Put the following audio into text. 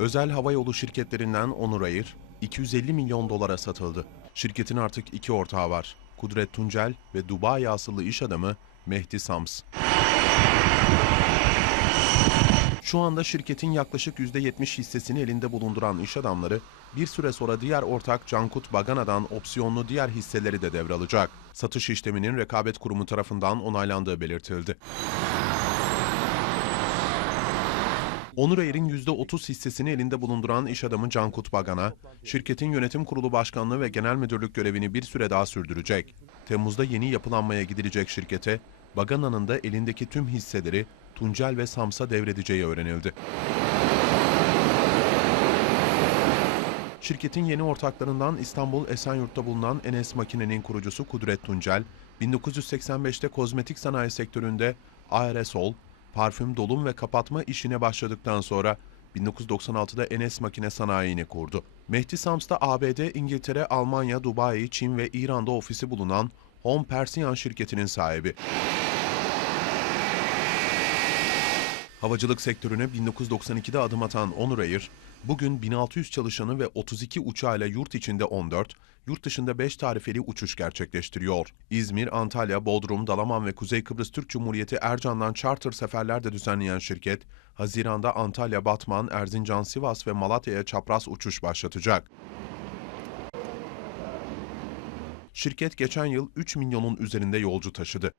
Özel havayolu şirketlerinden Onur Air 250 milyon dolara satıldı. Şirketin artık iki ortağı var. Kudret Tuncel ve Dubai asıllı iş adamı Mehdi Sams. Şu anda şirketin yaklaşık %70 hissesini elinde bulunduran iş adamları bir süre sonra diğer ortak Cankut Bagana'dan opsiyonlu diğer hisseleri de devralacak. Satış işleminin rekabet kurumu tarafından onaylandığı belirtildi. Onur Air'in %30 hissesini elinde bulunduran iş adamı Cankut Bagan'a, şirketin yönetim kurulu başkanlığı ve genel müdürlük görevini bir süre daha sürdürecek. Temmuz'da yeni yapılanmaya gidilecek şirkete, Bagana'nın da elindeki tüm hisseleri Tuncel ve Sams'a devredeceği öğrenildi. Şirketin yeni ortaklarından İstanbul Esenyurt'ta bulunan Enes Makine'nin kurucusu Kudret Tuncel, 1985'te kozmetik sanayi sektöründe aerosol, parfüm dolum ve kapatma işine başladıktan sonra 1996'da Enes Makine Sanayi'ni kurdu. Mehdi Sams da ABD, İngiltere, Almanya, Dubai, Çin ve İran'da ofisi bulunan Home Persian şirketinin sahibi. Havacılık sektörüne 1992'de adım atan Onur Air, bugün 1600 çalışanı ve 32 uçağıyla yurt içinde 14, yurt dışında 5 tarifeli uçuş gerçekleştiriyor. İzmir, Antalya, Bodrum, Dalaman ve Kuzey Kıbrıs Türk Cumhuriyeti Ercan'dan charter seferler de düzenleyen şirket, Haziran'da Antalya, Batman, Erzincan, Sivas ve Malatya'ya çapraz uçuş başlatacak. Şirket geçen yıl 3 milyonun üzerinde yolcu taşıdı.